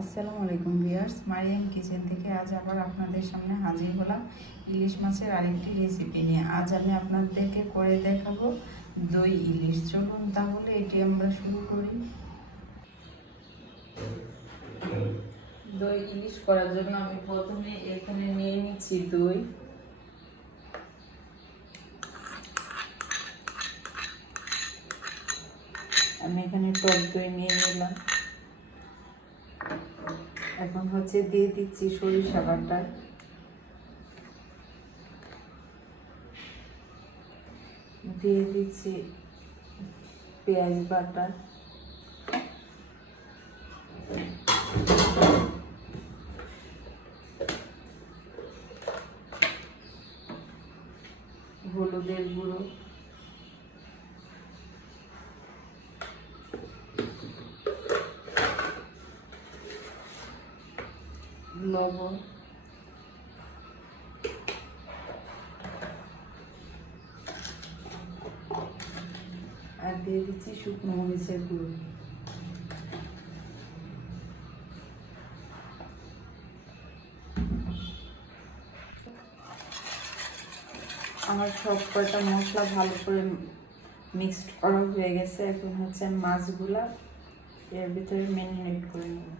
আসসালামু আলাইকুম viewers, Mariam kitchen থেকে আজ আবার আপনাদের সামনে হাজির হলাম ইলিশ মাছের আরেকটি রেসিপি নিয়ে। আজ আমি আপনাদেরকে করে দেখাবো দই ইলিশ। চলুন তাহলে এটি আমরা শুরু করি। দই ইলিশ করার জন্য আমি প্রথমে এখানে নিয়ে নিচ্ছি দই। আমি এখানে টক দই নিয়ে নিলাম। এখন দিয়ে দিচ্ছি সরিষা বাটা, দিয়ে দিচ্ছি পেঁয়াজ বাটা, হলুদের গুঁড়ো, লবণ, আর দিয়ে দিচ্ছি শুকনো মরিচের গুঁড়ো। আমার সব কয়টা মশলা ভালো করে মিক্সড করা হয়ে গেছে। এখন মাছগুলা এর ভিতরে ম্যারিনেট করে নেব।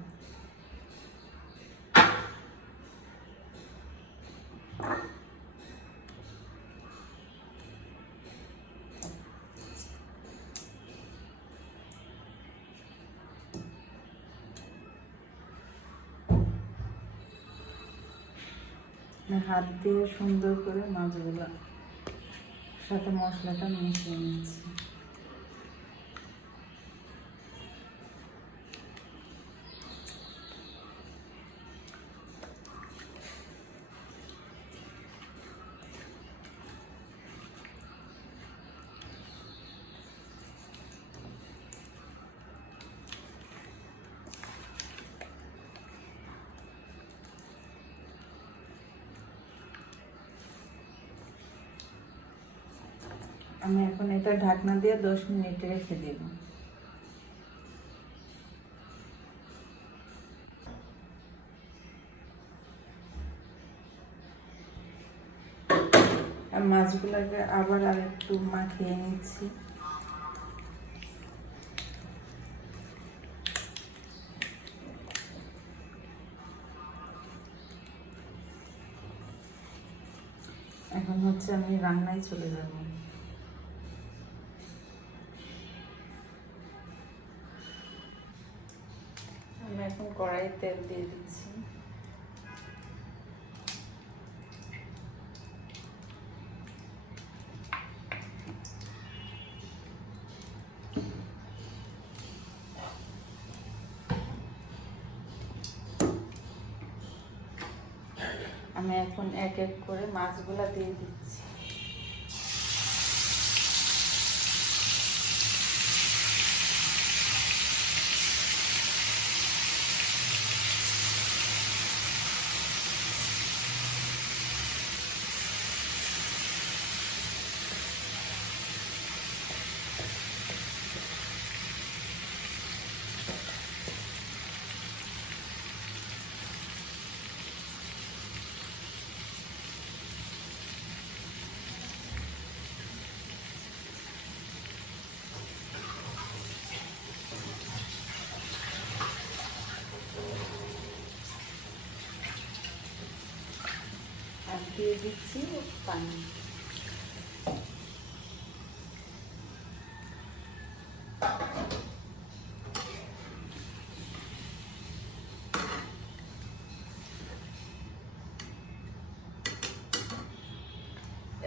হাত দিয়ে সুন্দর করে মাছগুলা সাথে মশলাটা মিশিয়ে নিচ্ছি। আমি এখন এটা ঢাকনা দিয়ে 10 মিনিট রেখে দেব। আর মাছগুলোকে আবার একটু মাখিয়ে নিচ্ছি। এখন আমি রান্নায় চলে যাব। আমি এখন কড়াই তেল দিয়ে দিচ্ছি। আমি এখন এক এক করে মাছগুলা দিয়ে দিচ্ছি। আর দিয়ে দিচ্ছি পানি।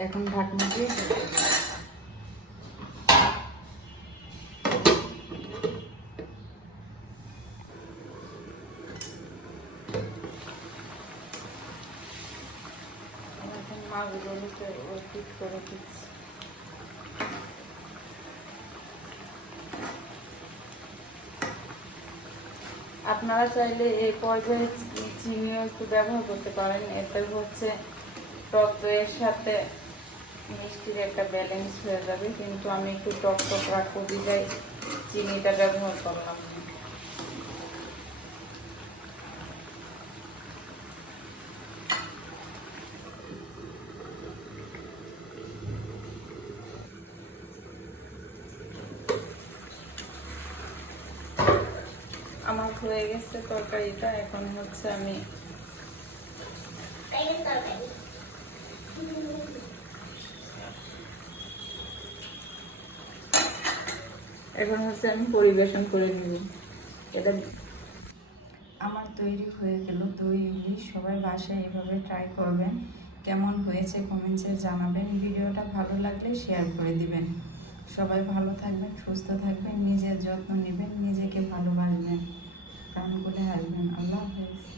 এখন ঢাকনা দিয়ে মাছগুলোকে পিট করে দিচ্ছি। আপনারা চাইলে এই পর্যায়ে চিনিও একটু ব্যবহার করতে পারেন। এতে টক দইয়ের সাথে মিষ্টির একটা ব্যালেন্স হয়ে যাবে, কিন্তু আমি একটু টক টক রাখবো বিধায় চিনিটা ব্যবহার করলাম। হয়ে গেছে তরকারিটা। এখন হচ্ছে আমি পরিবেশন করে নিব। এটা আমার তৈরি হয়ে গেল দই ইলিশ। সবাই বাসায় এভাবে ট্রাই করবেন, কেমন হয়েছে কমেন্টসে জানাবেন। ভিডিওটা ভালো লাগলে শেয়ার করে দিবেন। সবাই ভালো থাকবেন, সুস্থ থাকবেন, নিজের যত্ন নেবেন, নিজেকে ভালোবাসবেন, প্রাণ করে হাসবেন। আল্লাহ হাফেজ।